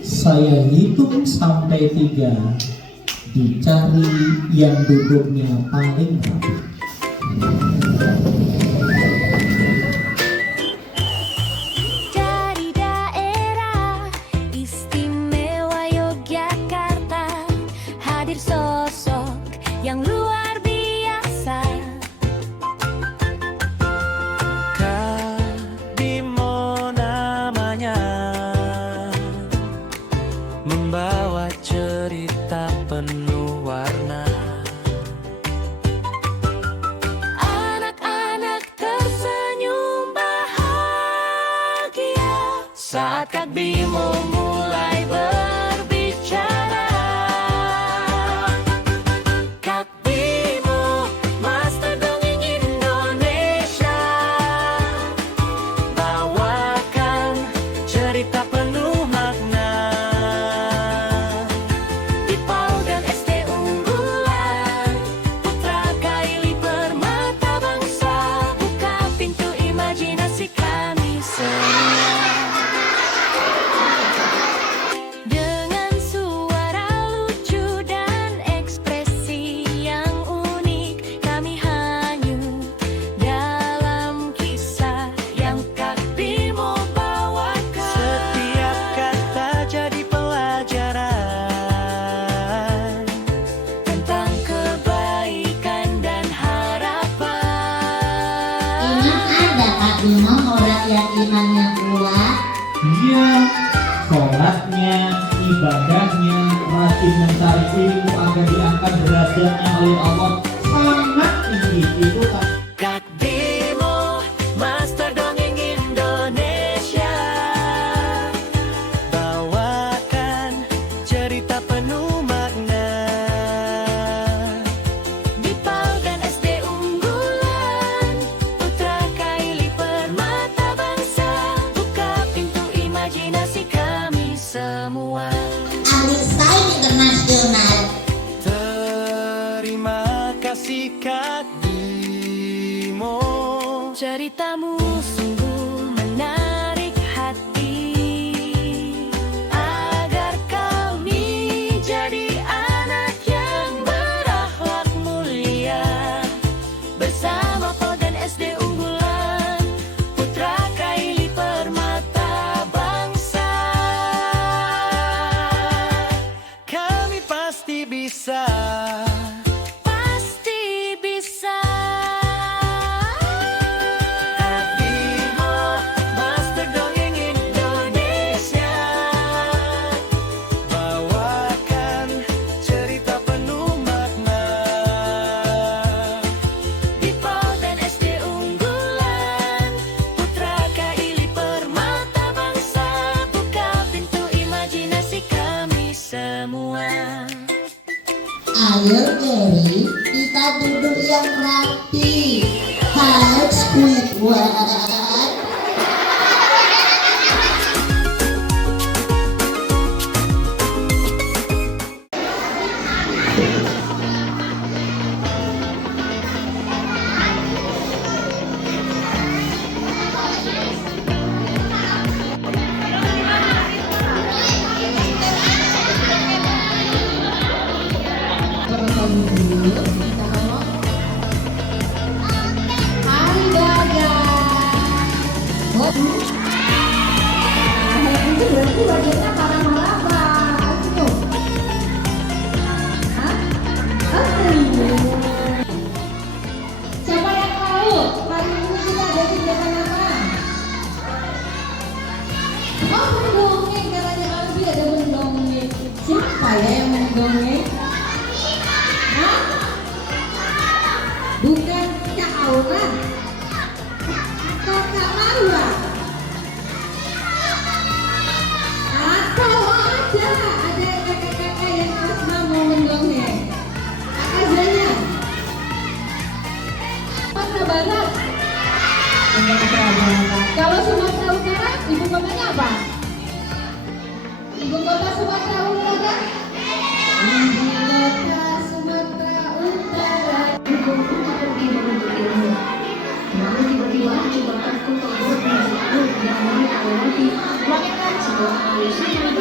Saya hitung sampai 3, dicari yang duduknya paling rapi. Dari daerah istimewa Yogyakarta hadir sosok yang luar biasa. Kak Bimo namanya, membawa cerita penuh warna. Anak-anak tersenyum bahagia saat Kak Bimo mulai berbicara. Kak Bimo, Master Dongeng Indonesia, bawakan cerita penuh makna. Di PAU dan SD unggulan, putra Kaili permata bangsa, buka pintu imajinasi kami semua. Dengan suara lucu dan ekspresi yang unik, kami hanyut dalam kisah yang Kak Bimo bawakan. Setiap kata jadi pelajaran Tentang kebaikan dan harapan. Emang ada Kak Bimo orang yang imannya kuat? Dia sholatnya, ibadahnya, rajin mencari ilmu agar diangkat derajatnya oleh Allah sangat tinggi. Itu kan Kak Bimo, Master Dongeng Indonesia, bawakan cerita penuh makna. di PAU dan SD unggulan, putra Kaili permata bangsa, buka pintu imajinasi kami semua. Alisa Internasional. Terima kasih Kak Bimo. Ceritamu sungguh menarik hati, agar kami jadi anak yang berakhlak mulia. Bersama PAU dan SD unggulan, putra Kaili permata bangsa. Kami pasti bisa. Pasti bisa. Kak Bimo, Master Dongeng Indonesia, bawakan cerita penuh makna. Di PAU dan SD unggulan, putra Kaili permata bangsa, buka pintu imajinasi kami semua. Ayo Gary, kita duduk yang rapi. Harus kuat. Hari dagang. Itu berarti bagiannya marah-marah itu. Hah? Siapa yang tahu hari ini kita ada kegiatan apa? Oh, mendongeng, katanya Albi ada mendongeng. Siapa ya yang mendongeng? Hah? Bukan Kak Aura atau Kak Marwa? Atau ada kakak-kakak yang asma mau mendongeng? Kakak Zanya? Sumatera Barat? Sumatera Barat. Kalau Sumatera Utara, ibu kotanya apa? Ibu kota Sumatera Utara? Ibu kota Sumatera Utara. Ibu kota pergi menuju ilmu. Namun tiba-tiba menciptakan kota baru yang melewati bahkan sebuah manusia yang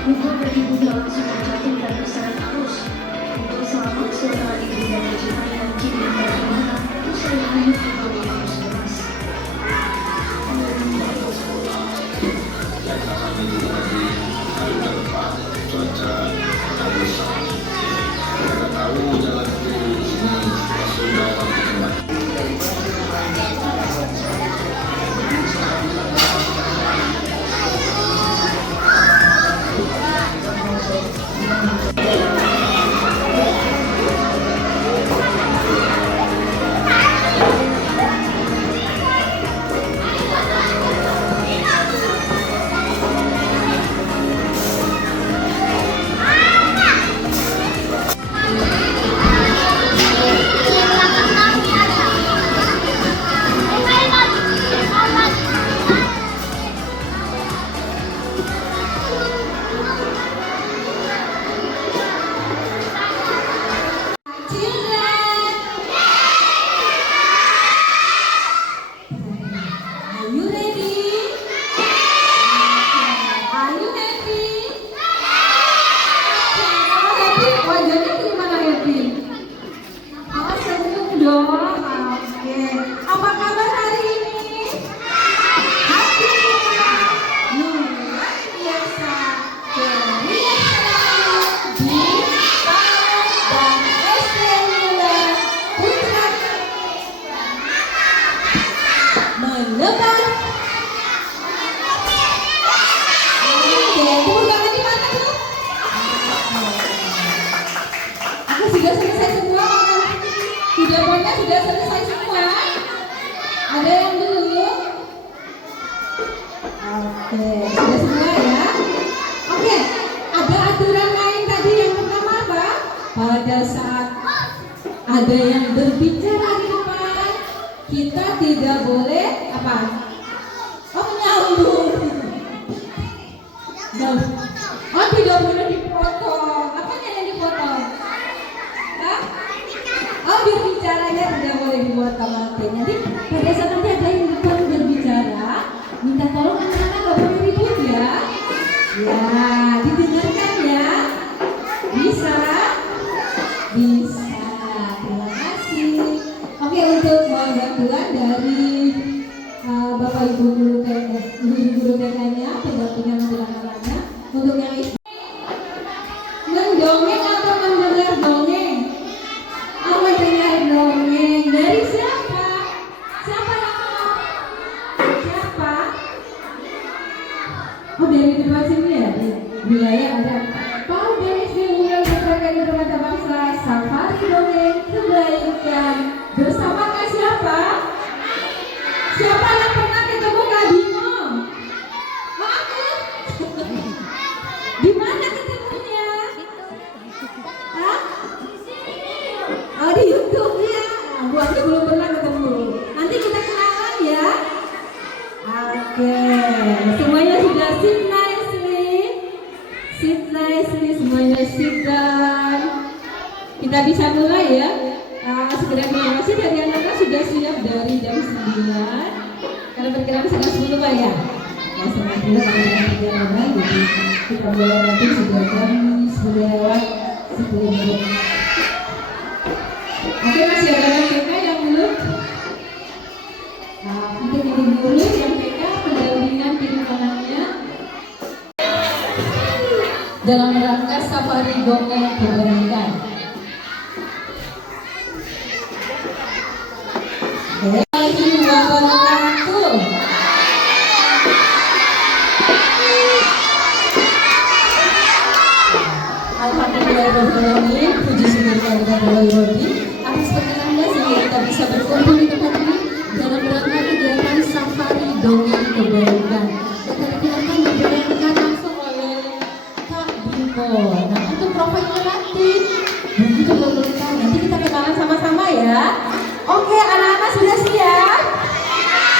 Bukan bagi Buddha langsung terjatuh dan terseret arus. Untuk selamat seorang ibu dan cinta yang kini bagaimana usai hidup di bawah arus deras. Sudah selesai semua, videonya sudah selesai semua. Ada yang belum? Oke, sudah semua ya. Oke, ada aturan lain tadi. Yang pertama apa? Pada saat ada yang berbicara di depan, kita tidak boleh apa? Oh, nyambung. Oh, tidak boleh dipotong. Apanya yang dipotong? Oh, berbicaranya tidak boleh dipotong nanti. Nanti pada saat nanti ada yang depan berbicara, minta tolong anak-anak gak boleh ribut ya. Ya, didengarkan ya. Bisa? Bisa. Terima kasih. Oke, untuk mohon bantuan dari Bapak Ibu guru TK-nya, pendampingan untuk anak-anaknya, untuk yang mendongeng atau mendengar dongeng. Mendengar dongeng dari siapa? Siapa yang mau? Siapa? Oh, dari depan sini ya, di wilayah ada. Pak dari Unggulan Putraka Mata Bangsa Safari Dongeng Kebaikan bersama Kak siapa? Siapa yang pernah ketemu Kak Bimo? Oh, aku. Di mana ketemunya? Hah? Oh, di YouTube ya. Bu Ati belum pernah ketemu. Nanti kita kenalan ya. Oke, semuanya sudah sit nicely. Sit nicely, semuanya sit down. Kita bisa mulai ya. Segera terima kasih dari anak-anak sudah siap dari jam 9. Karena perkiraan setengah 10 Pak ya. Ya, setengah 10 kalau ada perjalanan. Jadi kita mulai nanti sudah jam 10 lewat 10 menit. Oke, masih ada yang TK yang belum? Untuk ibu guru yang TK pendampingan kiri kanannya dalam rangka safari dongeng kebaikan. Assalamualaikum wabarakatuh. Alhamdulillahirrahmanirrahim. Puji syukur kepada Allah atas perkenannya sehingga kita bisa berkumpul di tempat ini dalam rangka kegiatan safari dongeng kebaikan yang akan diberangkat langsung oleh Kak Bimo. Nah, untuk profilnya nanti begitu boleh tahu. Nanti kita kenalan sama-sama ya. Oke, anak-anak sudah siap?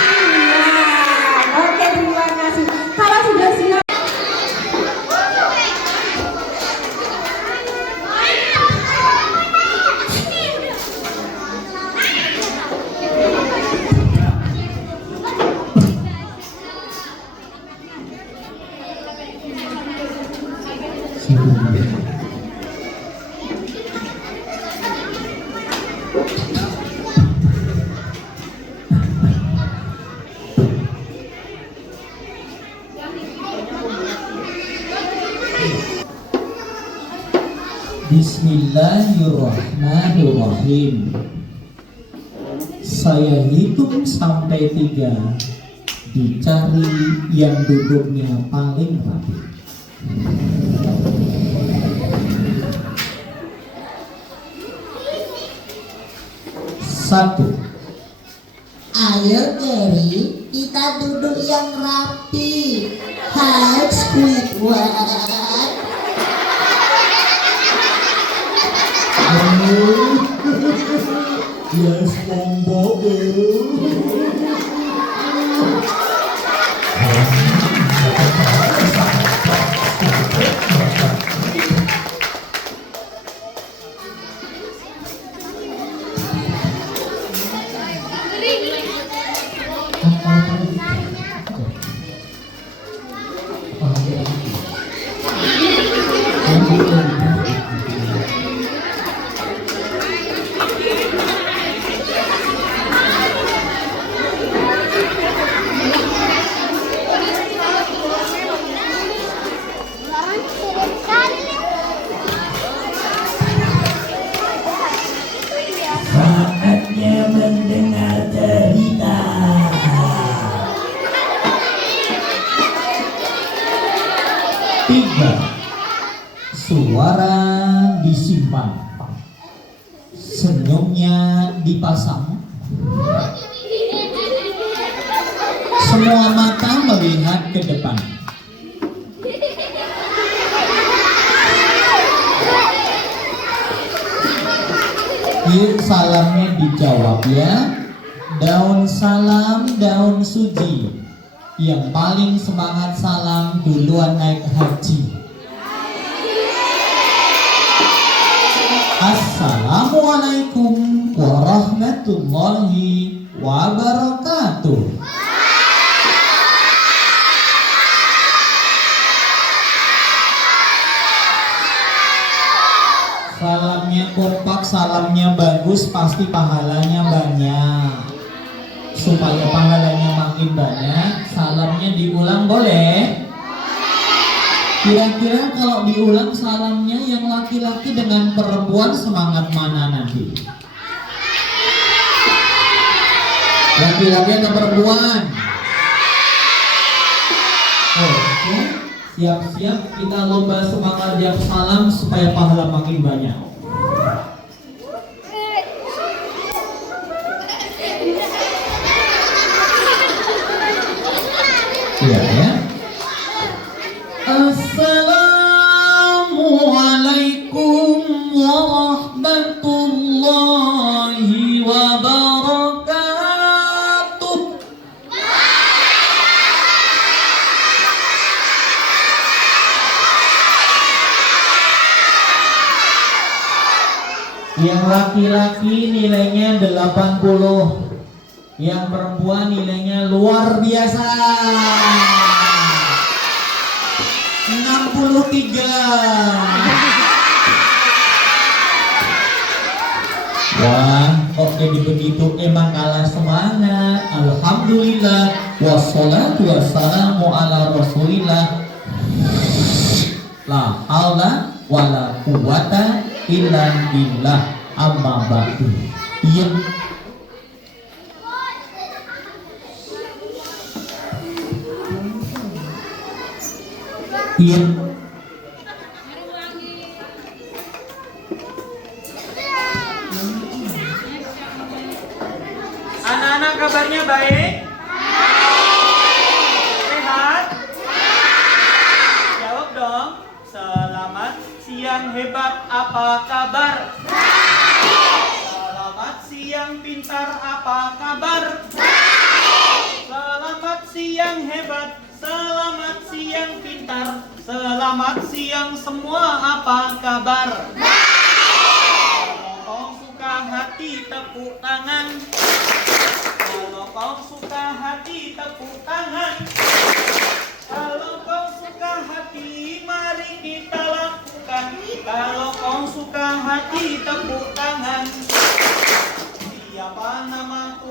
Siap. Oke, terima kasih. Kalau sudah siap. Bismillahirrahmanirrahim. Saya hitung sampai 3. Dicari yang duduknya paling rapi. 1. Ayo Gary, kita duduk yang rapi. Hai Squidward. Ya SpongeBob. Saatnya mendengar cerita. Tiga. Suara disimpan, senyumnya dipasang, semua mata melihat ke depan. Yuk salamnya dijawab ya. Daun salam, daun suji. Yang paling semangat salam duluan naik haji. Assalamualaikum warahmatullahi wabarakatuh. Salamnya kompak, salamnya bagus, pasti pahalanya banyak. Supaya pahalanya makin banyak, salamnya diulang boleh? Kira-kira kalau diulang salamnya yang laki-laki dengan perempuan semangat mana nanti? Laki-laki atau perempuan? Oke, siap-siap kita lomba semangat jawab salam supaya pahala makin banyak. Iya ya. Assalamualaikum warahmatullahi wabarakatuh. Yang laki-laki nilainya 80, yang perempuan nilainya luar biasa 63. Wah, kok jadi begitu, emang kalah semangat. Alhamdulillah, wassalatu wassalamu ala rasulillah. La haula wala quwata illa billah, amma ba'du. Iya. Iya. Anak-anak kabarnya baik? Sehat? Jawab dong. Selamat siang hebat, apa kabar? Selamat siang pintar, apa kabar? Selamat siang hebat, selamat siang pintar, selamat siang semua, apa kabar? Kalau kau suka hati tepuk tangan. Kalau kau suka hati tepuk tangan. Kalau kau suka hati mari kita lakukan. Kalau kau suka hati tepuk tangan.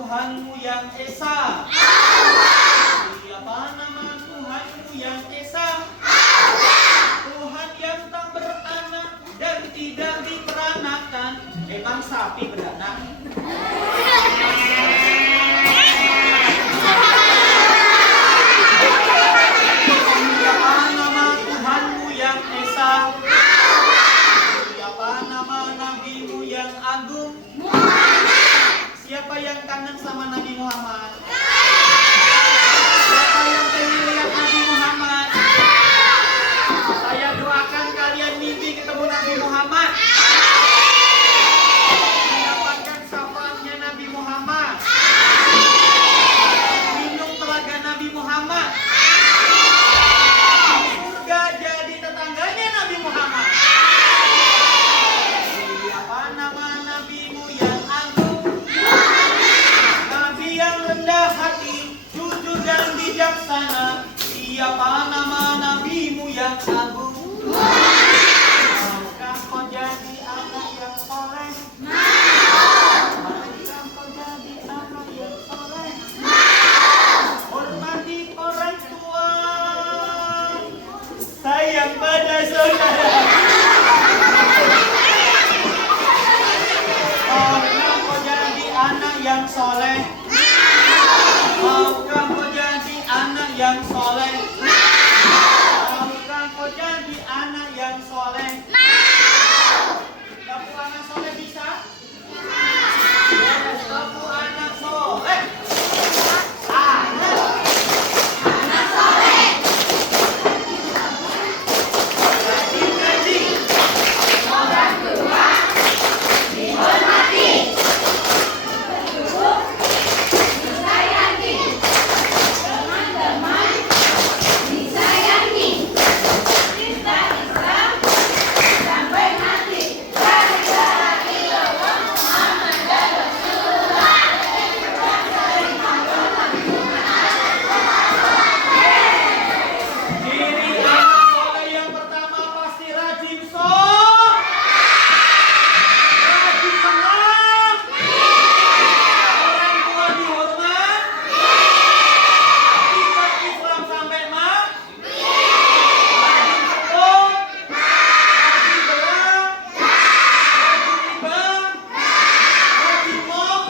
Tuhanmu yang Esa? Siapa nama Tuhanmu yang Esa? Tuhan yang tak beranak dan tidak diperanakan. Emang sapi beranak? Siapa nama Tuhanmu yang Esa? Siapa nama nabimu yang agung? Siapa yang kangen sama Nabi Muhammad? Siapa yang pengen lihat Nabi Muhammad? Saya doakan kalian mimpi ketemu Nabi Muhammad, mendapatkan syafaatnya Nabi Muhammad, minum telaga Nabi Muhammad, surga jadi tetangganya Nabi Muhammad. Siapa nama nabimu yang agung? Nabi yang rendah hati, jujur dan bijaksana. Siapa nama nabimu yang agung? Maukah kau jadi anak yang soleh? Maukah kau jadi anak yang soleh? Hormati orang tua, sayang pada saudara. Maukah kau jadi anak yang soleh? Maukah kau jadi anak yang soleh? Maukah kau jadi anak yang soleh? Kamu anak soleh bisa? Yes, kamu anak soleh. Anak soleh. Ngaji. Orang tua dihormati. Disayangi. Teman-teman disayangi. Cinta Islam sampai mati. La ilaha illallah Muhammadar Rasulullah. Ciri anak soleh yang pertama pasti rajin sholat, rajin menang, orang tua dihormat, cinta Islam sampai mati, rajin sekolah, rajin berang, rajin ibang, rajin mong,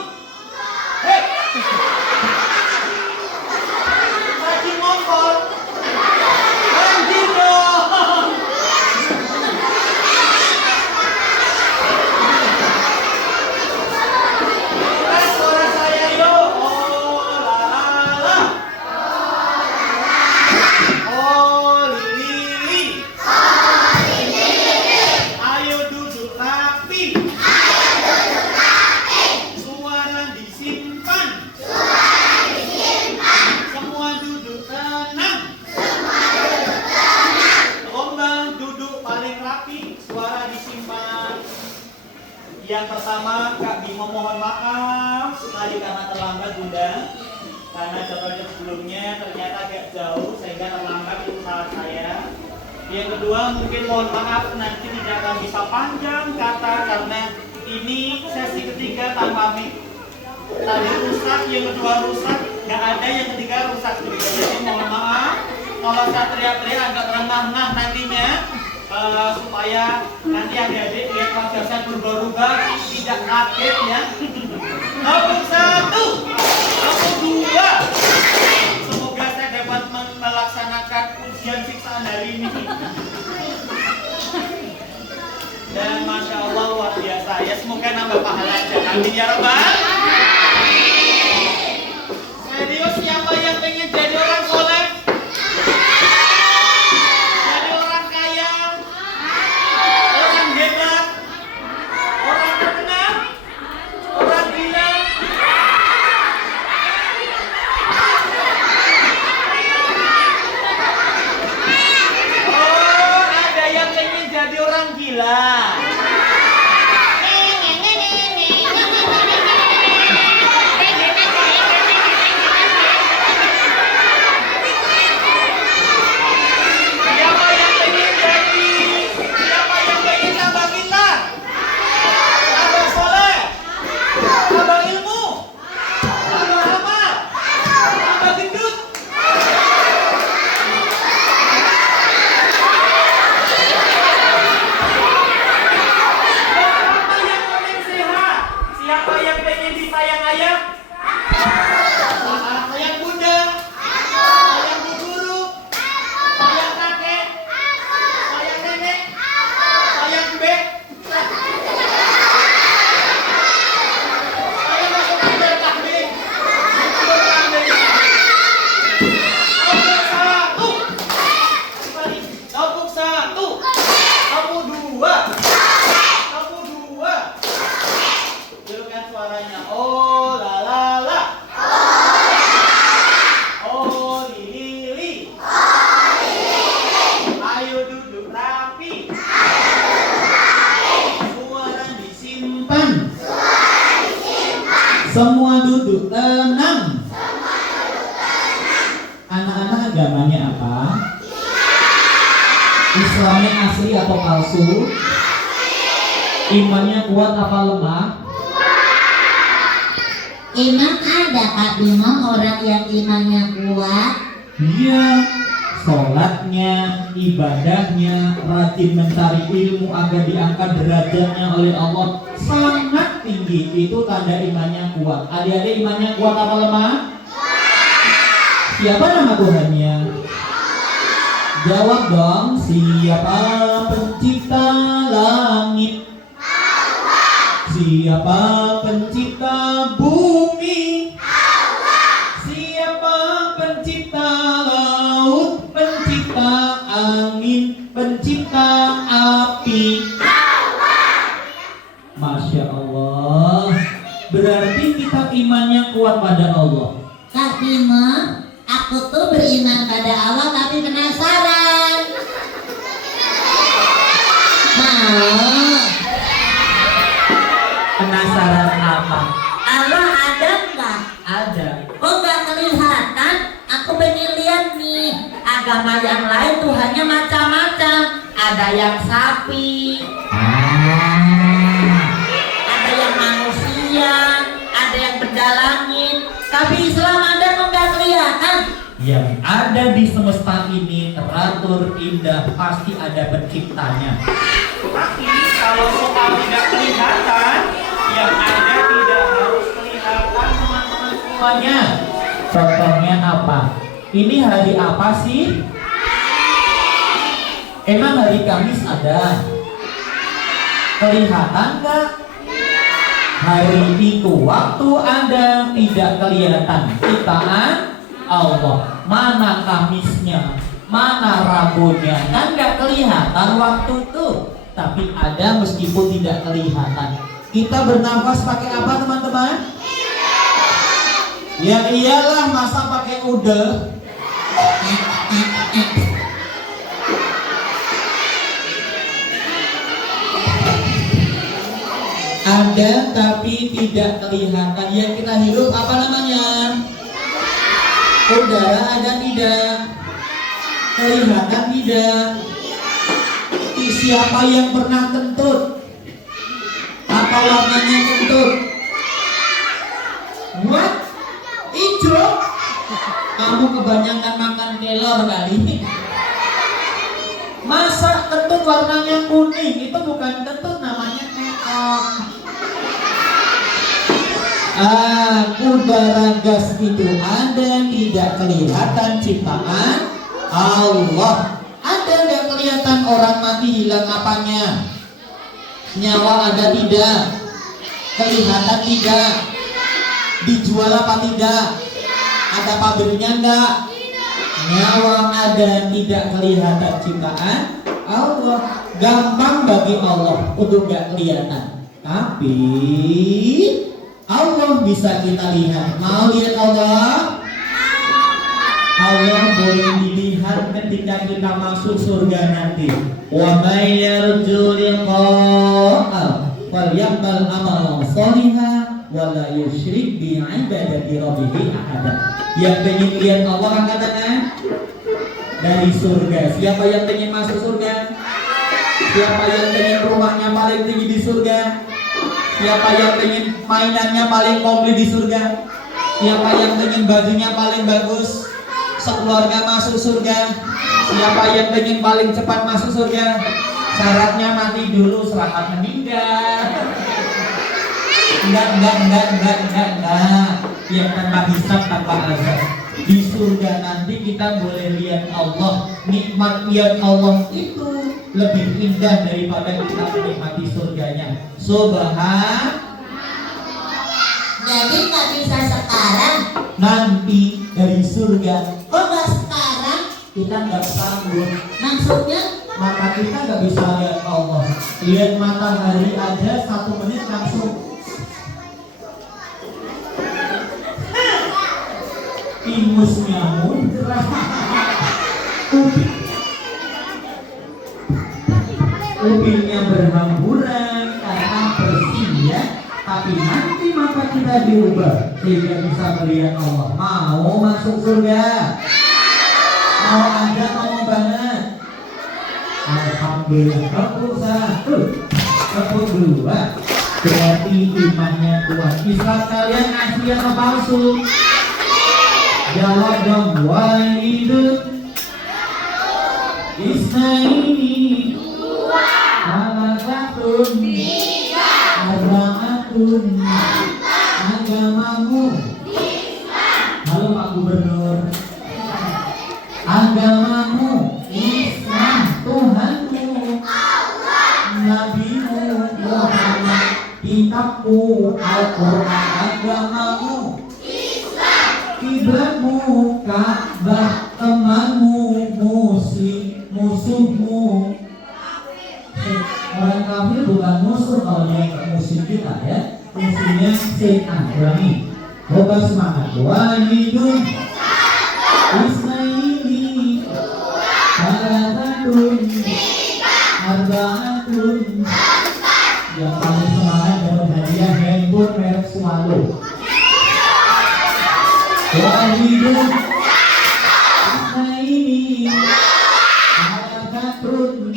rajin mongkol, rajin dong. Suara saya yo, oh la la la, oh lili, ayo duduk rapi, suara disimpan, semua duduk tenang, lomba duduk paling rapi, suara disimpan. Yang pertama, Kak Bimo mohon maaf sekali karena terlambat Bunda, karena jadwalnya sebelumnya ternyata agak jauh sehingga terlambat, itu salah saya. Yang kedua, mungkin mohon maaf nanti tidak akan bisa panjang kata karena ini sesi ketiga tanpa mic. Tadi rusak, yang kedua rusak, nggak ada, yang ketiga rusak juga. Jadi mohon maaf kalau saya teriak-teriak agak terengah-engah nantinya, supaya nanti adik-adik lihat wajah saya berubah-ubah tidak kaget ya. Nomor 1, nomor 2, semoga saya dapat melaksanakan ujian siksaan hari ini. Dan Masya Allah luar biasa ya, semoga nambah pahala aja. Amin ya Rabbal. Serius, siapa yang pengen jadi orang soleh? Jadi orang kaya? Orang hebat? Orang terkenal? Orang gila? Oh, ada yang pengen jadi orang gila. Siapa yang pengen disayang ayah? Sayang bunda? Sayang bu guru? Sayang kakek? Sayang nenek? Sayang beb? Sayang masuk tidur kambing? Tidur kambing? Nombor satu. Nombor dua. Nombor dua. Dengarkan suaranya. Oh la la la. Oh li li. Ayo duduk rapi. Suara disimpan. Semua duduk tenang. Anak-anak agamanya apa? Islamnya asli atau palsu? Imannya kuat apa lemah? Emang ada Kak Bimo orang yang imannya kuat? Iya, sholatnya, ibadahnya, rajin mencari ilmu agar diangkat derajatnya oleh Allah sangat tinggi. Itu tanda imannya kuat. Adik-adik imannya kuat apa lemah? Siapa nama Tuhannya? Jawab dong. Siapa pencipta langit? Siapa pencipta bumi? Siapa pencipta laut? Pencipta angin? Pencipta api? Masya Allah. Berarti kita imannya kuat pada Allah. Kak Bimo, aku tuh beriman pada Allah tapi penasaran. Mau? Penasaran apa? Allah ada nggak? Ada. Kok nggak kelihatan? Aku pengen lihat nih. Agama yang lain Tuhannya macam-macam. Ada yang sapi, ada yang manusia, ada yang benda langit. Tapi Islam ada kok nggak kelihatan? Yang ada di semesta ini teratur indah, pasti ada penciptanya. Tapi kalau soal tidak kelihatan, yang ada tidak harus kelihatan teman-teman semuanya. Contohnya apa? Ini hari apa sih? Emang hari Kamis ada? Kelihatan nggak? Hari itu waktu ada tidak kelihatan. Ciptaan Allah. Mana Kamisnya? Mana Rabunya? Kan nggak kelihatan waktu itu. Tapi ada meskipun tidak kelihatan. Kita bernafas pakai apa teman-teman? Ya iyalah, masa pakai ude? Ada tapi tidak kelihatan. Yang kita hirup apa namanya? Udara ada tidak? Kelihatan tidak? Siapa yang pernah kentut? Apa warnanya kentut? What? Hijau? Kamu kebanyakan makan kelor kali. Masa kentut warnanya kuning? Itu bukan kentut, namanya keok. Udara gas itu ada tidak kelihatan ciptaan Allah. Ada nggak kelihatan orang mati hilang apanya? Nyawa ada tidak? Kelihatan tidak? Dijual apa tidak? Ada pabriknya enggak? Nyawa ada tidak kelihatan ciptaan Allah. Gampang bagi Allah untuk nggak kelihatan. Tapi Allah bisa kita lihat. Mau lihat Allah? Allah boleh dilihat ketika kita masuk surga nanti. Wa may yarju liqa'a falyaqbal amalan shalihan wa la yusyrik bi ibadati rabbih ahada. Yang pengen lihat Allah angkat tangan. Dari surga. Siapa yang pengen masuk surga? Siapa yang pengen rumahnya paling tinggi di surga? Siapa yang pengen mainannya paling komplit di surga? Siapa yang pengen bajunya paling bagus? Sekeluarga masuk surga. Siapa yang pengen paling cepat masuk surga? Syaratnya mati dulu, selamat meninggal. Enggak. Yang tanpa hisab, tanpa azab. Di surga nanti kita boleh lihat Allah. Nikmat lihat Allah itu lebih indah daripada kita menikmati surganya. Jadi nggak bisa sekarang. Nanti dari surga Oh nggak sekarang. kita nggak sanggup, Maksudnya? maka kita nggak bisa lihat Allah. Lihat matahari aja 1 menit langsung ingusnya muncrat, upingnya berhamburan karena bersih ya. Tapi nanti mata kita diubah sehingga bisa melihat Allah. Mau masuk surga? Mau aja, mau banget. Alhamdulillah. Tepuk dua. Berarti imannya kuat. Islam kalian asli atau palsu? Jawab dong. Walidun Isnaini Salasatun Arba'atun Agamamu. Halo Pak Gubernur. Agamamu Islam, Tuhanmu Nabimu Muhammad, kitabmu Al-Quran. Agamamu kiblatmu Ka'bah, temanmu muslim, musuhmu orang kafir bukan musuh. Kalau yang muslim kita ya, musuhnya setan. Ulangi, coba semangat. Walidun Isnaini Salasatun Arba'atun. Yang paling semangat dapat hadiah handphone merek Swallow. Walidun Isnaini Salasatun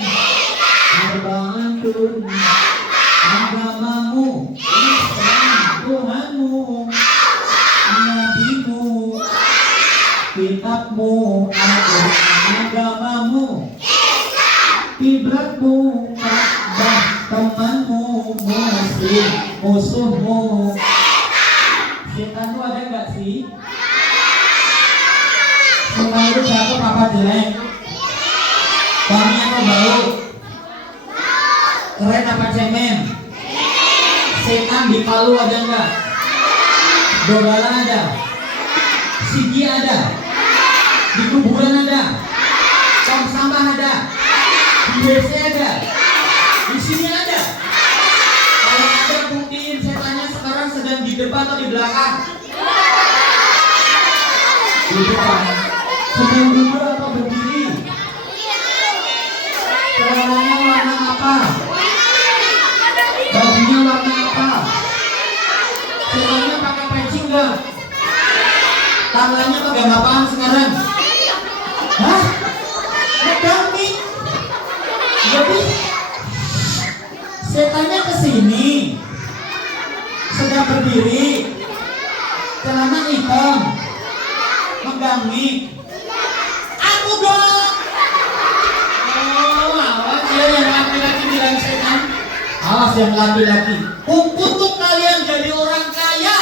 Arba'atun. Agamamu Islam, Tuhanmu Nabimu, kitabmu Al-Quran. Agamamu kiblatmu Ka'bah, temanmu muslim, musuhmu setanmu. Ada nggak sih? Setan itu cakep apa jelek? Wangi apa bau? Keren apa cemen? Setan di Palu ada nggak? Dogalan ada? Sigi ada? Di kuburan ada? Tong sampah ada? Di WC ada? Di sini ada? Kalau ada buktiin setannya sekarang sedang di depan atau di belakang? Di depan. Sedang duduk atau berdiri? Celananya warna apa? Bajunya warna apa? Setannya pakai peci enggak? Tangannya pegang apaan sekarang? Hah? Pegang mik? Jadi setannya kesini, sedang berdiri, celana hitam, megang mik. Aku dong. Oh, awas ya yang laki-laki bilang setan. Awas yang laki-laki. Untuk kalian jadi orang kaya.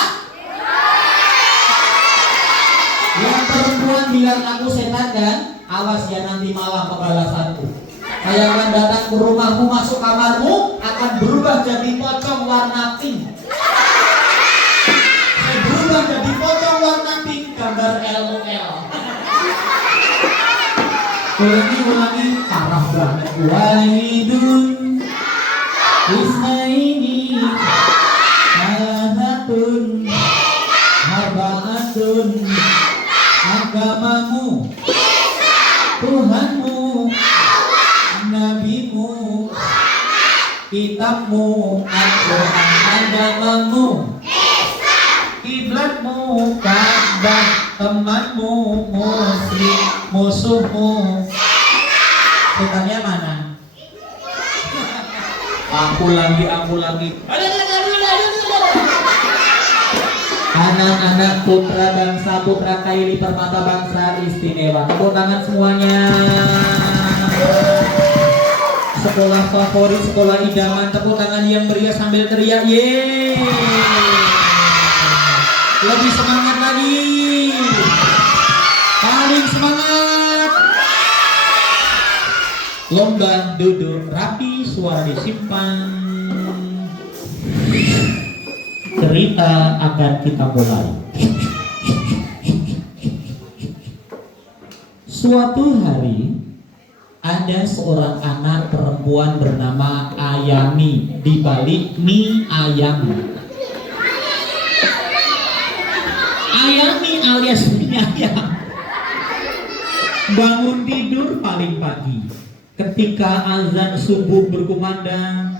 Yang perempuan bilang aku setan kan? Awas ya nanti malam pembalasanku. Saya akan datang ke rumahmu, masuk kamarmu, akan berubah jadi pocong warna pink. Saya berubah jadi pocong warna pink, gambar LOL. Ulangi, parah banget. Walidun Isnaini Salasatun Arba'atun. Agamamu Tuhanmu Nabimu, kitabmu Al-Quran. Agamamu kiblatmu Ka'bah, temanmu muslim, musuhmu. Setannya mana? Aku lagi. Anak-anak putra bangsa, putra Kaili Permata Bangsa Istimewa. Tepuk tangan semuanya. sekolah favorit, sekolah idaman. Tepuk tangan yang meriah sambil teriak yeay. Lebih semangat lagi. Paling semangat. Lomba duduk rapi, suara disimpan. Cerita akan kita mulai. Suatu hari ada seorang anak perempuan bernama Ayami di balik mie ayam. Ayami alias mie ayam bangun tidur paling pagi ketika azan subuh berkumandang.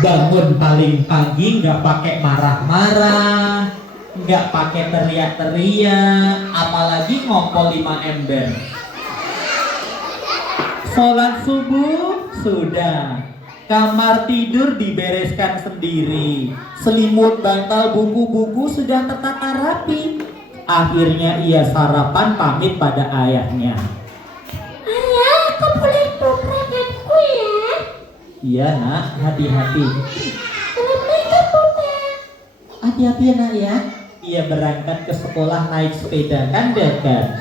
Bangun paling pagi nggak pakai marah-marah, nggak pakai teriak-teriak, apalagi ngompol 5 ember. Sholat subuh sudah, kamar tidur dibereskan sendiri, selimut, bantal, buku-buku sudah tertata rapi. Akhirnya ia sarapan pamit pada ayahnya. Ayah, aku boleh berangkatku ya? Iya nak, hati-hati. Assalamualaikum Bunda. Hati-hati ya nak ya. Ia berangkat ke sekolah naik sepeda kan dekat.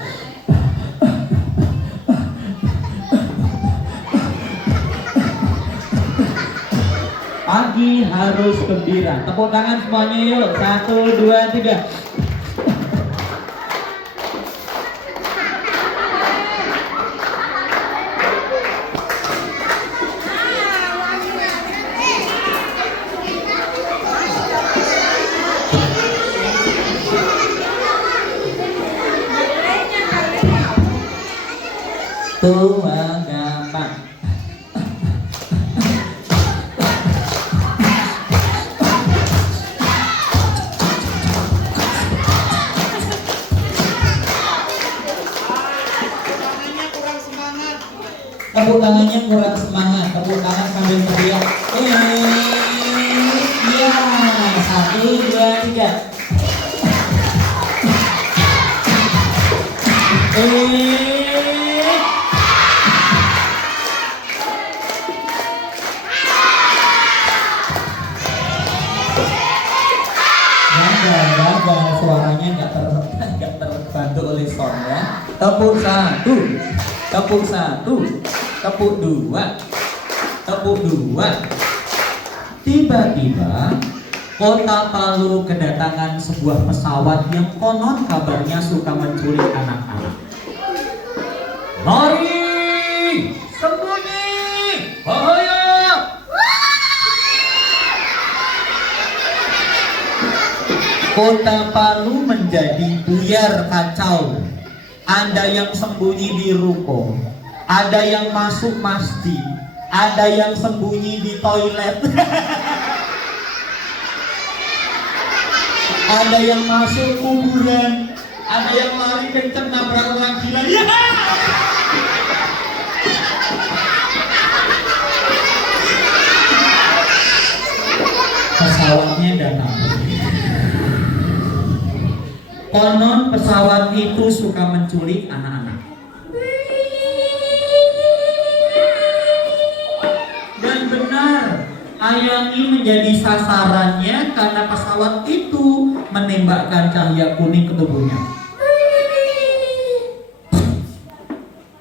Pagi harus gembira. Tepuk tangan semuanya yuk. 1, 2, 3. Tua gampang. Tepuk tangannya kurang semangat. Tepuk tangan sambil teriak. Iya. 1, 2, 3. Gagal, suaranya nggak terbantu oleh sound ya. Tepuk 1, tepuk 1, tepuk 2, tepuk 2. Tiba-tiba Kota Palu kedatangan sebuah pesawat yang konon kabarnya suka menculik anak-anak. Mari, sembunyi, bahaya. Kota Palu menjadi buyar kacau. Ada yang sembunyi di ruko, ada yang masuk masjid, ada yang sembunyi di toilet. Ada yang masuk kuburan, ada yang lari kenceng nabrak orang gila. Ya! Pesawatnya datang. Konon pesawat itu suka menculik anak-anak. Dan benar, Ayami menjadi sasarannya karena pesawat itu menembakkan cahaya kuning ke tubuhnya.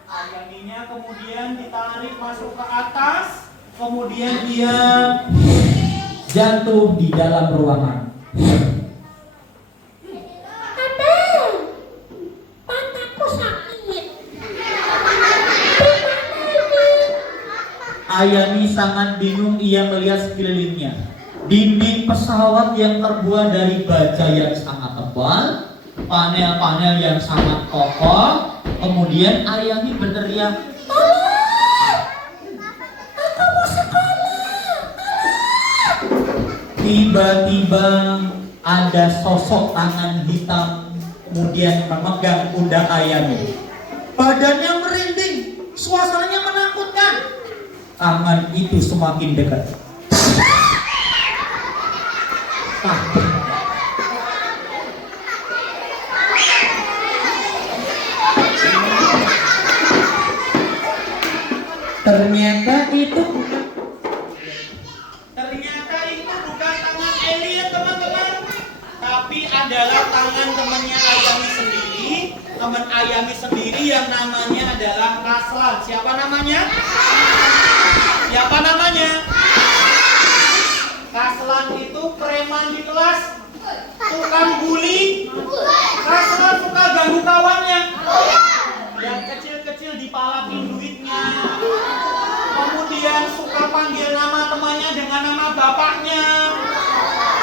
Ayaminya kemudian ditarik masuk ke atas, kemudian dia Jatuh di dalam ruangan. Ayami sangat bingung, ia melihat sekelilingnya. Dinding pesawat yang terbuat dari baja yang sangat tebal, panel-panel yang sangat kokoh. Kemudian Ayami berteriak, "Tolong! Aku mau sekolah! Tiba-tiba ada sosok tangan hitam kemudian memegang pundak Ayami. Badannya merinding, suasananya menakutkan. tangan itu semakin dekat. Ah. Ternyata itu bukan tangan alien teman-teman, tapi adalah tangan temannya Ayami sendiri. Teman Ayami sendiri yang namanya adalah Kaslan. Siapa namanya? Siapa namanya? Kaslan itu preman di kelas, tukang bully. Kaslan suka ganggu kawannya. Yang kecil-kecil dipalakin duitnya. Kemudian suka panggil nama temannya dengan nama bapaknya.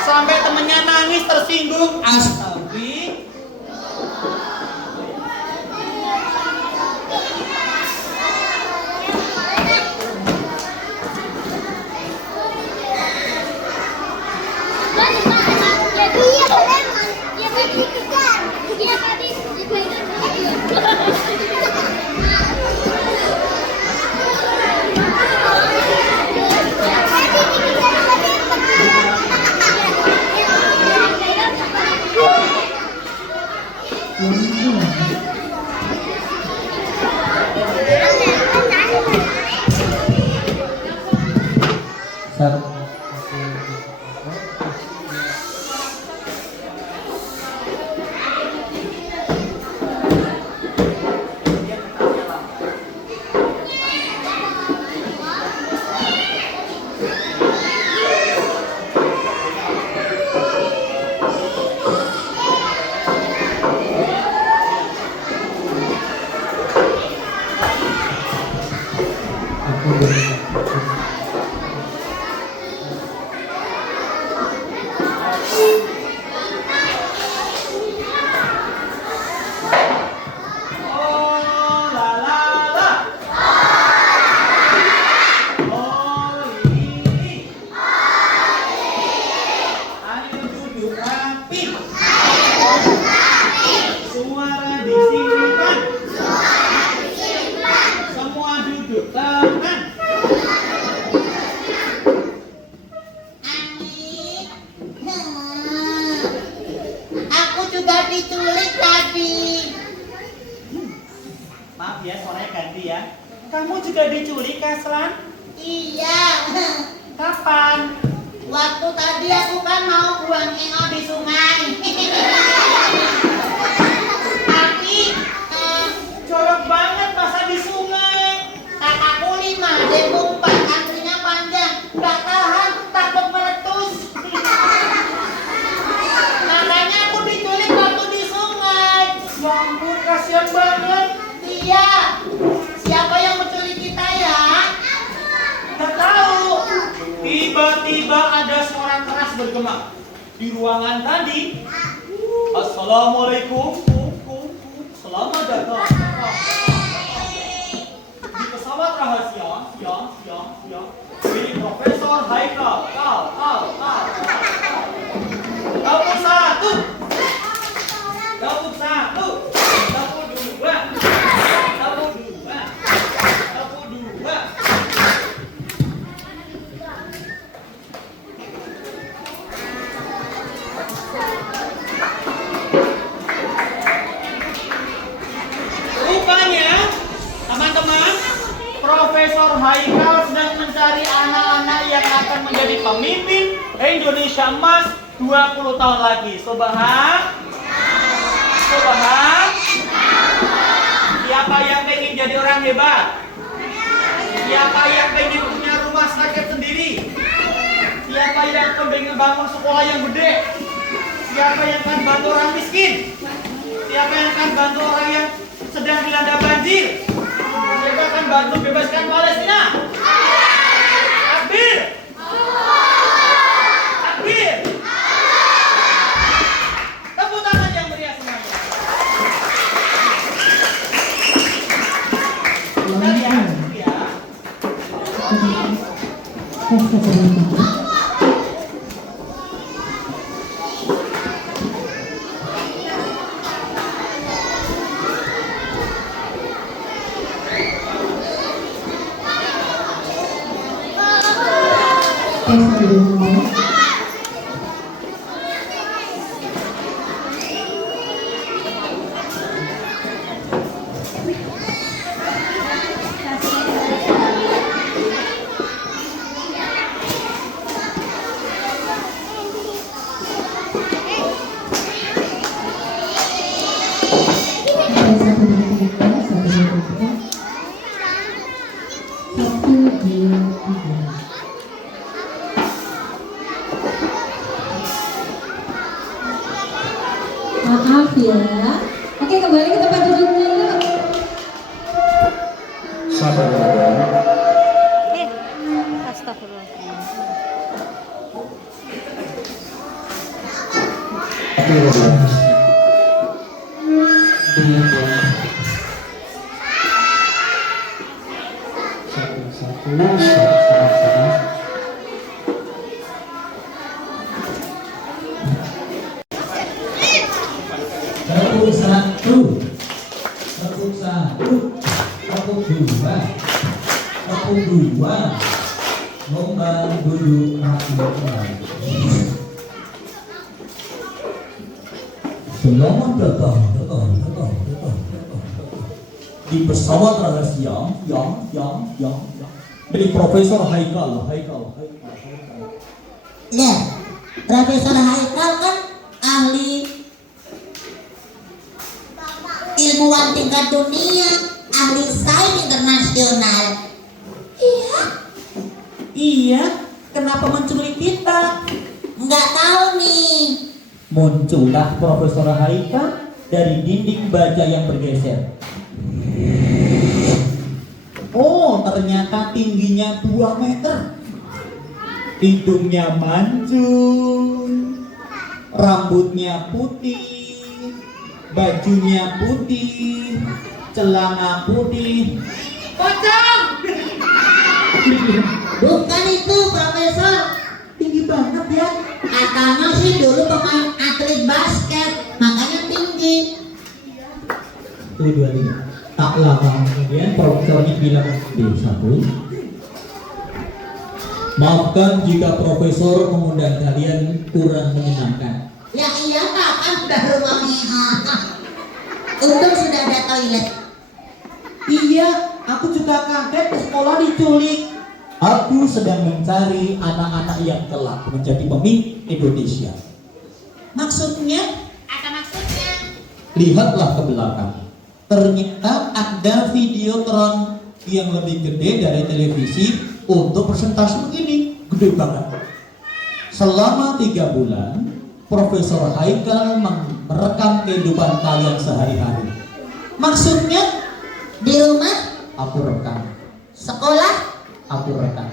Sampai temennya nangis tersinggung. Astaga. Kamu juga diculik, Kaslan? Iya. Kapan? Waktu tadi aku kan mau buang eno di sungai. Tapi Jorok banget masa di sungai. kakakku 5, adekku 4, antrinya panjang. Gak tahan, takut meletus. Makanya aku diculik waktu di sungai. Ya ampun, kasihan banget. Iya. Siapa yang menculik kita ya? Gak tahu. Tiba-tiba ada suara keras bergema di ruangan tadi. Assalamualaikum. Selamat datang. Di pesawat rahasia, milik Profesor Haikal. Dapur 1. Dapur 1. Dapur 2. Dapur 2. Dapur 2. Rupanya, teman-teman, Profesor Haikal sedang mencari anak-anak yang akan menjadi pemimpin Indonesia Emas 20 tahun lagi. Subhan. Siapa yang pengen jadi orang hebat? Siapa yang pengen punya rumah sakit sendiri? Siapa yang pengen bangun sekolah yang gede? Siapa yang akan bantu orang miskin? Siapa yang akan bantu orang yang sedang dilanda banjir? Siapa akan bantu bebaskan Palestina? Takbir! Takbir! Tepuk tangan yang meriah semuanya. Kita lihat ya. sambil ngomong. Maaf ya. Oke, kembali ke tempat duduknya yuk. Sabar. Tepuk satu, tepuk satu, tepuk dua, tepuk dua, lomba duduk rapi. Selamat datang. Di pesawat rahasia yang dari Profesor Haikal. Ya, Profesor Haikal kan ahli ilmuwan tingkat dunia, ahli sains internasional. Iya, kenapa menculik kita? Nggak tahu nih. Muncullah Profesor Haikal dari dinding baja yang bergeser. Oh, ternyata tingginya 2 meter. Hidungnya mancung, rambutnya putih, bajunya putih, celana putih. Pocong! Bukan itu, Profesor. Tinggi banget ya. Katanya sih dulu pemain atlet basket, makanya tinggi. Tuh 23. Tak lama kemudian profesornya bilang, D1. Maafkan jika profesor mengundang kalian kurang menyenangkan. Ya iya Pak, kan udah rumahnya. Untung sudah ada toilet. Iya, aku juga kaget di sekolah diculik. Aku sedang mencari anak-anak yang kelak menjadi pemimpin Indonesia. Maksudnya? Apa maksudnya? Lihatlah ke belakang. Ternyata ada videotron yang lebih gede dari televisi untuk presentasi begini. Gede banget. Selama 3 bulan, Profesor Haikal merekam kehidupan kalian sehari-hari. Maksudnya? Di rumah? Aku rekam. Sekolah? Aku rekam.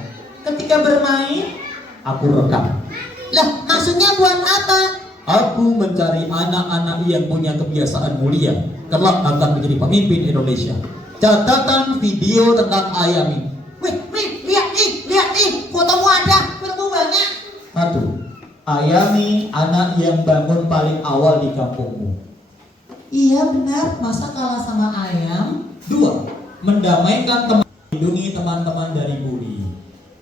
Ketika bermain? Aku rekam. Lah, maksudnya buat apa? Aku mencari anak-anak yang punya kebiasaan mulia, kelak akan menjadi pemimpin Indonesia. Catatan video tentang Ayami. Wih, lihat nih, fotomu ada, fotomu banyak. 1. Ayami, anak yang bangun paling awal di kampungmu. Iya benar, masa kalah sama ayam? 2. Mendamaikan teman, lindungi teman-teman dari bully.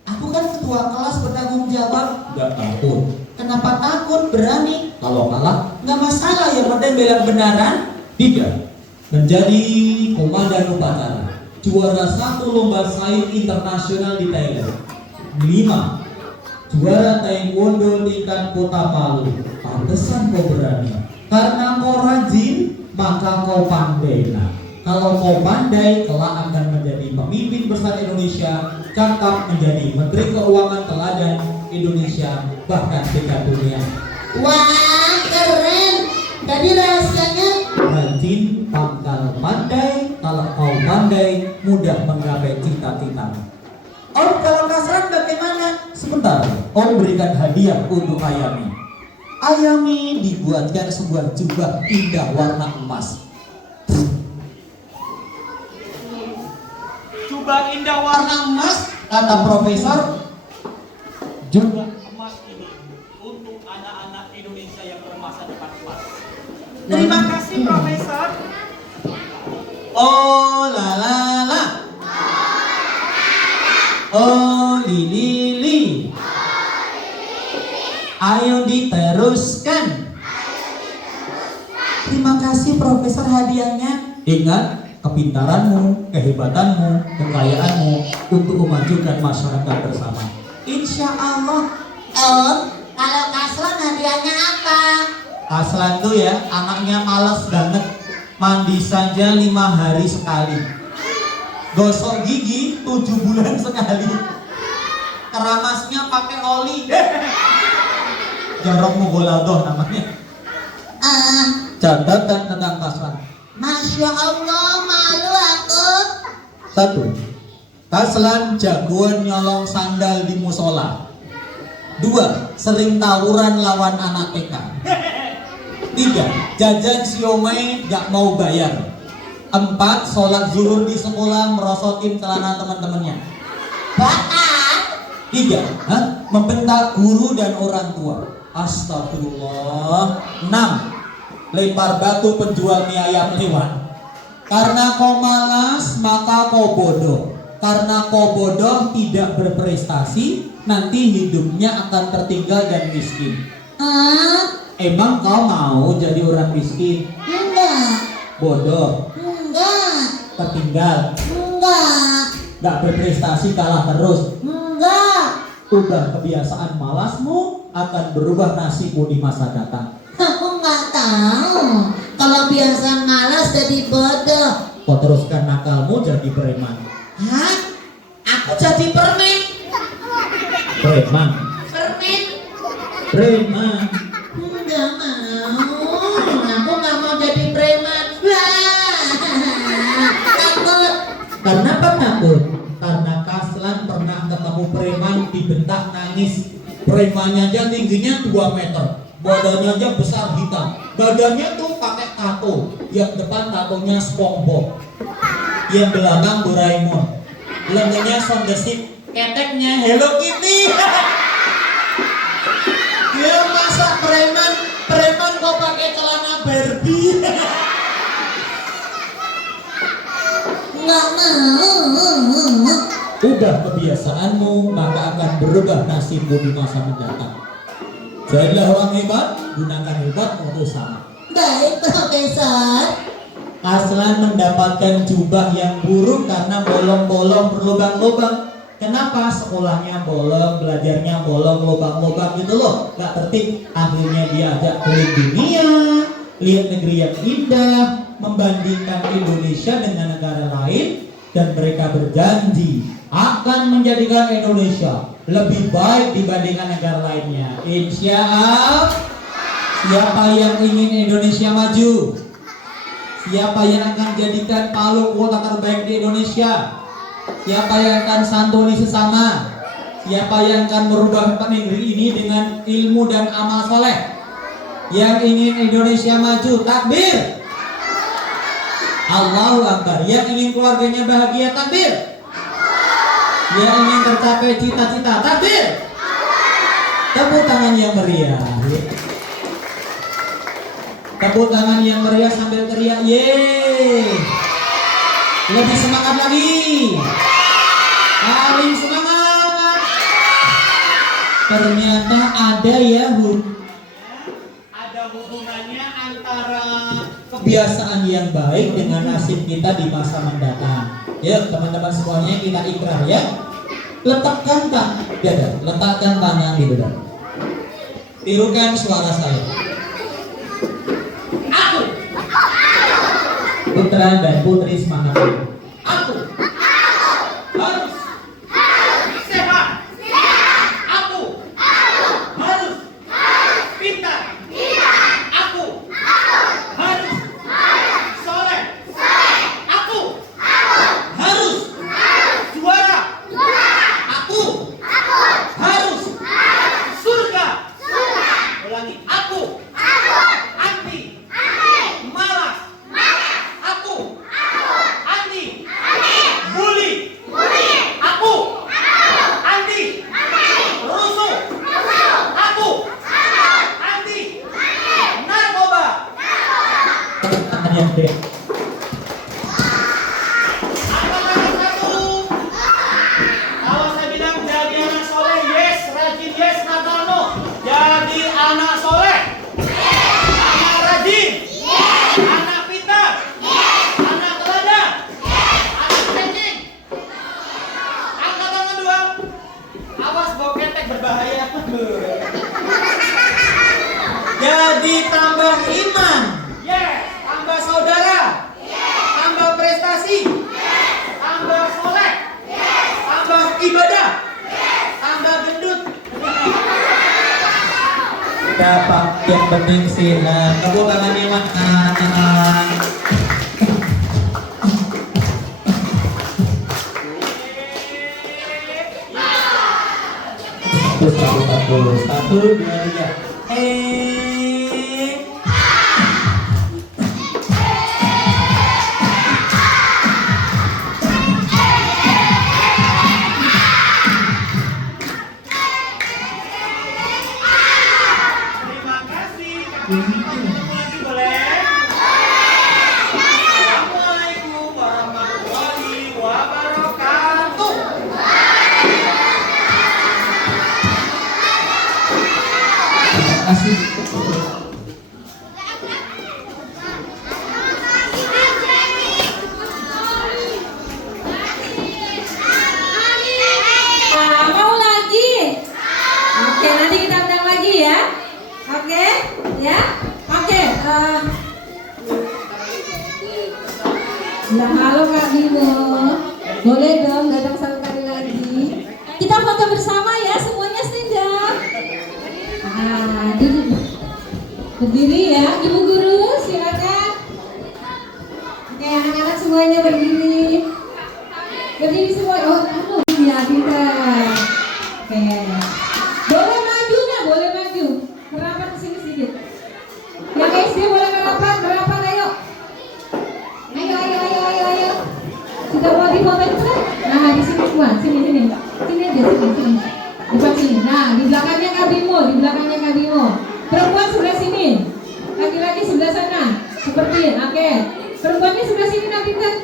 Aku kan ketua kelas bertanggung jawab. Gak takut. Kenapa takut? Berani. Kalau kalah, Nggak masalah, yang penting bela kebenaran. 3. Menjadi komandan upacara, juara 1 lomba sains internasional di Thailand. 5. Juara taekwondo tingkat kota Palu. Pantesan kau berani. Karena kau rajin, maka kau pandai. Nah, kalau kau pandai, kelak akan menjadi pemimpin besar Indonesia, cakap menjadi Menteri Keuangan teladan Indonesia, bahkan tingkat dunia. Wah, keren. Jadi rahasianya Rajin, pangkal pandai, kalau kau pandai, mudah menggapai cita-cita. Om, kalau kasran bagaimana? Sebentar, Om berikan hadiah untuk Ayami. Ayami dibuatkan sebuah jubah indah warna emas. Jubah indah warna emas. Kata profesor, jubah Emas ini untuk anak-anak Indonesia yang bermasa depan emas. Terima kasih, Profesor. oh la la la, oh li li li, Terima kasih Profesor hadiahnya. Ingat, kepintaranmu, kehebatanmu, kekayaanmu untuk memajukan masyarakat bersama. Insya Allah. Om, kalau Kaslan hadiahnya apa? Aslan tuh ya, anaknya malas banget. Mandi saja 5 hari sekali. Gosok gigi 7 bulan sekali. Keramasnya pakai oli. Jorok mugoladoh namanya. Catatan tentang Kaslan. Masya Allah, malu aku. 1. Kaslan jagoan nyolong sandal di musola. 2. Sering tawuran lawan anak TK. 3. Jajan siomay gak mau bayar. 4. Sholat zuhur di sekolah merosotin celana teman-temannya. Bakat. 3. Membentak guru dan orang tua. Astagfirullah. 6. Lempar batu penjual mie ayam lewat. Karena kau malas maka kau bodoh. Karena kau bodoh tidak berprestasi, nanti hidupnya akan tertinggal dan miskin. Emang kau mau jadi orang miskin? Enggak. Bodoh, Enggak. tertinggal, Enggak. gak berprestasi, kalah terus. Enggak. Udah kebiasaan malasmu akan berubah nasibmu di masa datang. Aku nggak tahu. Kalau biasa malas jadi bodoh. Kau teruskan nakalmu jadi preman. Hah? Aku jadi permen. Preman, Permen. preman. Enggak mau. Aku nggak mau jadi preman. Wah. Takut. Kenapa takut? Karena Kaslan pernah ketemu preman dibentak nangis. Premannya aja tingginya 2 meter, badannya aja besar hitam. Badannya tuh pakai tato, yang depan tatonya SpongeBob, yang belakang Doraemon, lengannya Sondesit, keteknya Hello Kitty. Ya masa preman kok pakai celana Barbie? Nggak mau. Udah kebiasaanmu, maka akan berubah nasibmu di masa mendatang. Jadilah orang hebat, gunakan hebat untuk sama. Baik, Profesor. Kaslan mendapatkan jubah yang buruk karena bolong-bolong berlubang-lubang. Kenapa? Sekolahnya bolong, belajarnya bolong, lubang-lubang gitu loh. Gak tertib. Akhirnya dia ajak keliling dunia, lihat negeri yang indah, membandingkan Indonesia dengan negara lain, dan mereka berjanji akan menjadikan Indonesia lebih baik dibandingkan negara lainnya. Insya Allah. Siapa yang ingin Indonesia maju? Siapa yang akan jadikan Palu kota terbaik di Indonesia? Siapa yang akan santuni sesama? Siapa yang akan merubah negeri ini dengan ilmu dan amal soleh? Yang ingin Indonesia maju, takbir. Allahu Akbar. Yang ingin keluarganya bahagia, takbir. Yang ingin tercapai cita-cita, takbir. Tepuk tangan yang meriah. Tepuk tangan yang meriah sambil teriak, yeay. Lebih semangat lagi. Paling semangat. Ternyata ada ya ada hubungannya antara kebiasaan yang baik dengan nasib kita di masa mendatang. Ya teman-teman semuanya, kita ikrar ya. Letakkan letakkan tangan di dada. Tirukan suara saya. Aku putra dan putri semangat. Aku harus sehat. Aku harus pintar. Aku harus soleh. Aku harus juara. Aku harus surga. Ulangi. Aku anti malas. Aku anti bully. Aku anti rusuh. Aku anti narkoba. Tangan yang gede. Angkat tangan 1. Kalau saya bilang jadi anak soleh, yes, rajin, yes, nakal, no. Jadi anak soleh, anak rajin, Pak, yang penting sehat. Tepuk tangan Iwan, anak-anak. Satu, dua, tiga. Terima kasih. Lagi boleh? Assalamualaikum warahmatullahi wabarakatuh. Terima kasih. Mau lagi? Oke, nanti kita undang lagi ya. Oke, ya. Oke. Nah, halo Kak Bimo. Boleh dong datang satu kali lagi. Kita foto bersama ya, semuanya stand up. Duduk. Berdiri ya, Ibu Guru, silakan. Oke, anak-anak semuanya berdiri. Berdiri semua. Oh, kamu ya, pintar. Oke. Boleh maju nggak? Boleh maju. Merapat ke sini sedikit. Yang SD boleh merapat, ayo. Ayo. Sudah mau difoto juga? Nah, di sini semua. Sini aja, sini. Depan sini. Nah, di belakangnya Kak Bimo. Perempuan sebelah sini. Laki-laki sebelah sana. Seperti, oke. Perempuannya sebelah sini, nak pintar.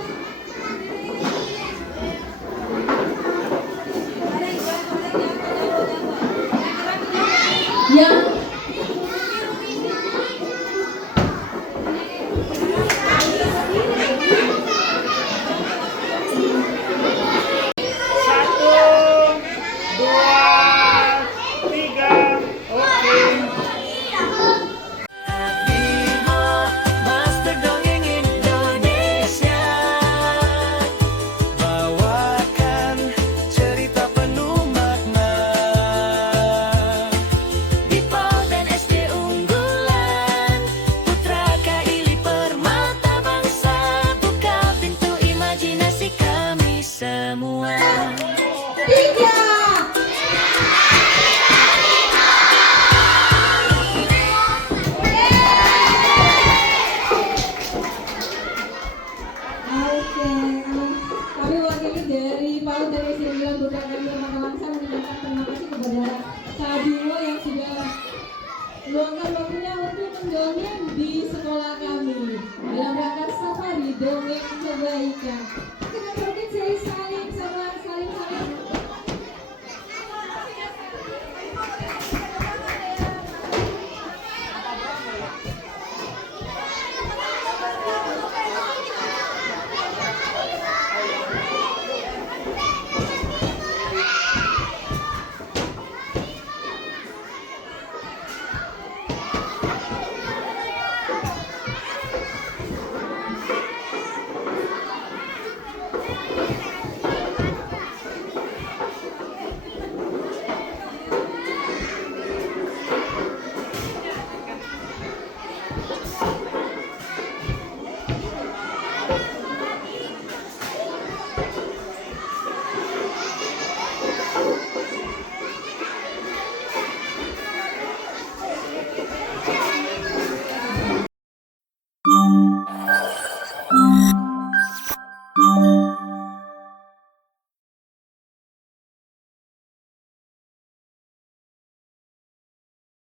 Yang Satu, dua, tiga. Oke. Bimo, Master Dongeng Indonesia, bawakan cerita penuh makna. Dipo dan SD unggulan, putra Kaili permata bangsa, buka pintu imajinasi kami semua. 3. Oke, kami wakili dari PAUD dari 9 Putra Kami Permata Bangsa mengucapkan terima kasih kepada Kak Bimo yang sudah meluangkan waktunya untuk mendongeng di sekolah kami dalam rangka safari dongeng kebaikan.